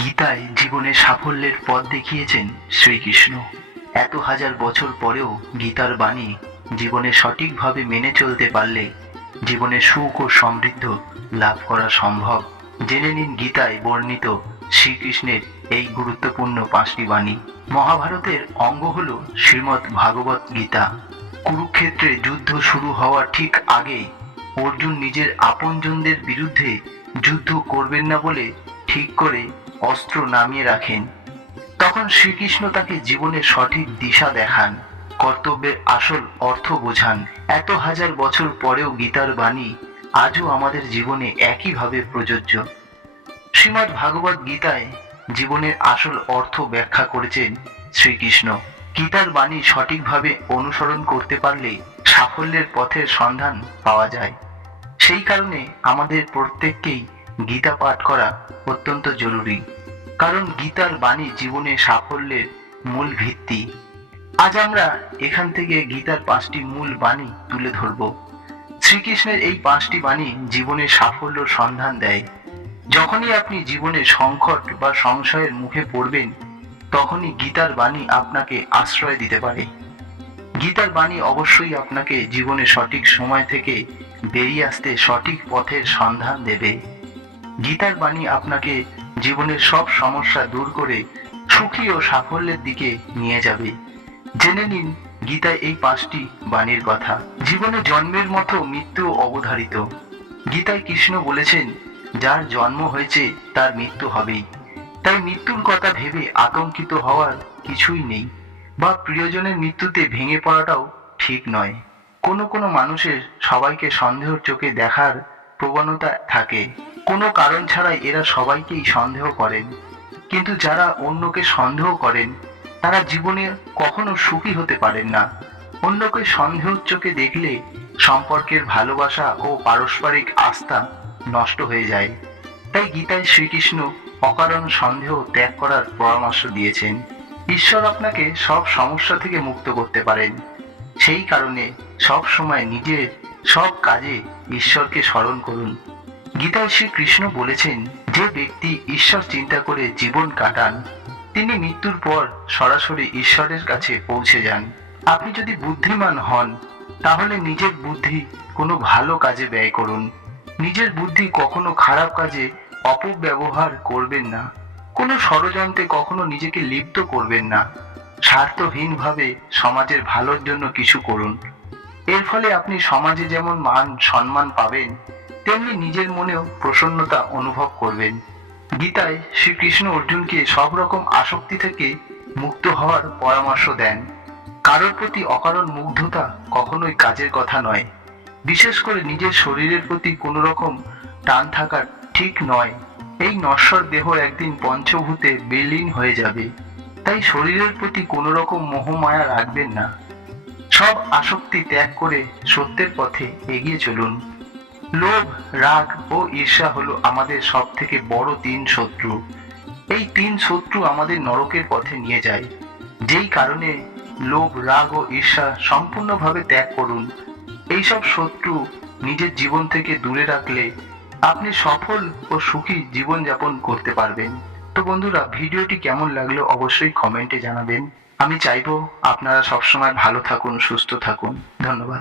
গীতায় জীবনের সাফল্যের পথ দেখিয়েছেন শ্রীকৃষ্ণ। এত হাজার বছর পরেও গীতার বাণী জীবনে সঠিকভাবে মেনে চলতে পারলে জীবনে সুখ ও সমৃদ্ধ লাভ করা সম্ভব। জেনে নিন গীতায় বর্ণিত শ্রীকৃষ্ণের এই গুরুত্বপূর্ণ পাঁচটি বাণী। মহাভারতের অঙ্গ হল শ্রীমদ্ ভাগবত গীতা। কুরুক্ষেত্রে যুদ্ধ শুরু হওয়ার ঠিক আগে অর্জুন নিজের আপনজনদের বিরুদ্ধে যুদ্ধ করবেন না বলে ঠিক করে অস্ত্র নামিয়ে রাখেন। তখন শ্রীকৃষ্ণ তাকে জীবনের সঠিক দিশা দেখান, কর্তব্যের আসল অর্থ বোঝান। এত হাজার বছর পরেও গীতার বাণী আজও আমাদের জীবনে একইভাবে প্রযোজ্য। শ্রীমদ্ ভাগবত গীতায় জীবনের আসল অর্থ ব্যাখ্যা করেছেন শ্রীকৃষ্ণ। গীতার বাণী সঠিকভাবে অনুসরণ করতে পারলে সাফল্যের পথের সন্ধান পাওয়া যায়। সেই কারণে আমাদের প্রত্যেককেই গীতা পাঠ করা অত্যন্ত জরুরি, কারণ গীতার বাণী জীবনে সাফল্যের মূল ভিত্তি। আজ আমরা এখান থেকে গীতার পাঁচটি মূল বাণী তুলে ধরব। শ্রীকৃষ্ণের এই পাঁচটি বাণী জীবনের সাফল্যর সন্ধান দেয়। যখনই আপনি জীবনে সংকট বা সংশয়ের মুখে পড়বেন, তখনই গীতার বাণী আপনাকে আশ্রয় দিতে পারে। গীতার বাণী অবশ্যই আপনাকে জীবনে সঠিক সময় থেকে বেরিয়ে আসতে সঠিক পথের সন্ধান দেবে। গীতার বাণী আপনাকে জীবনের সব সমস্যা দূর করে সুখী ও সাফল্যের দিকে নিয়ে যাবে। জেনে নিন গীতায় এই পাঁচটি বাণীর কথা। জীবনে জন্মের মতো মৃত্যু অবধারিত। গীতায় কৃষ্ণ বলেছেন, যার জন্ম হয়েছে, তার মৃত্যু হবেই। তাই মৃত্যুর কথা ভেবে আতঙ্কিত হওয়ার কিছুই নেই বা প্রিয়জনের মৃত্যুতে ভেঙে পড়াটাও ঠিক নয়। কোনো কোনো মানুষের সবাইকে সন্দেহের চোখে দেখার প্রবণতা থাকে। কোনো কারণ ছাড়াই এরা সবাইকেই সন্দেহ করেন। কিন্তু যারা অন্যকে সন্দেহ করেন, তারা জীবনে কখনো সুখী হতে পারেন না। অন্যকে সন্দেহ চোখে দেখলে সম্পর্কের ভালোবাসা ও পারস্পরিক আস্থা নষ্ট হয়ে যায়। তাই গীতায় শ্রীকৃষ্ণ অকারণ সন্দেহ ত্যাগ করার পরামর্শ দিয়েছেন। ঈশ্বর আপনাকে সব সমস্যা থেকে মুক্ত করতে পারেন। সেই কারণে সব সময় নিজের সব কাজে ঈশ্বরকে স্মরণ করুন। গীতায় শ্রীকৃষ্ণ বলেছেন, যে ব্যক্তি ঈশ্বর চিন্তা করে জীবন কাটান, তিনি মৃত্যুর পর সরাসরি ঈশ্বরের কাছে পৌঁছে যান। আপনি যদি বুদ্ধিমান হন, তাহলে নিজের বুদ্ধি কোনো ভালো কাজে ব্যয় করুন। নিজের বুদ্ধি কখনো খারাপ কাজে অপব্যবহার করবেন না। কোনো ষড়যন্ত্রে কখনো নিজেকে লিপ্ত করবেন না। স্বার্থহীনভাবে সমাজের ভালোর জন্য কিছু করুন। এর ফলে আপনি সমাজে যেমন মান সম্মান পাবেন, তেমনি নিজের মনেও প্রসন্নতা অনুভব করবেন। গীতায় শ্রীকৃষ্ণ অর্জুনকে সব রকম আসক্তি থেকে মুক্ত হওয়ার পরামর্শ দেন। কারোর প্রতি অকারণ মুগ্ধতা কখনোই কাজের কথা নয়। বিশেষ করে নিজের শরীরের প্রতি কোনো রকম টান থাকা ঠিক নয়। এই নশ্বর দেহ একদিন পঞ্চভূতে বিলীন হয়ে যাবে। তাই শরীরের প্রতি কোনো রকম মোহমায়া রাখবেন না। সব আসক্তি ত্যাগ করে সত্যের পথে এগিয়ে চলুন। লোভ, রাগ ও ঈর্ষা হলো আমাদের সব থেকে বড় তিন শত্রু। এই তিন শত্রু আমাদের নরকের পথে নিয়ে যায়। যেই কারণে লোভ, রাগ ও ঈর্ষা সম্পূর্ণভাবে ত্যাগ করুন। এইসব শত্রু নিজের জীবন থেকে দূরে রাখলে আপনি সফল ও সুখী জীবনযাপন করতে পারবেন। তো বন্ধুরা, ভিডিওটি কেমন লাগল অবশ্যই কমেন্টে জানাবেন। আমি চাইব আপনারা সবসময় ভালো থাকুন সুস্থ থাকুন। ধন্যবাদ।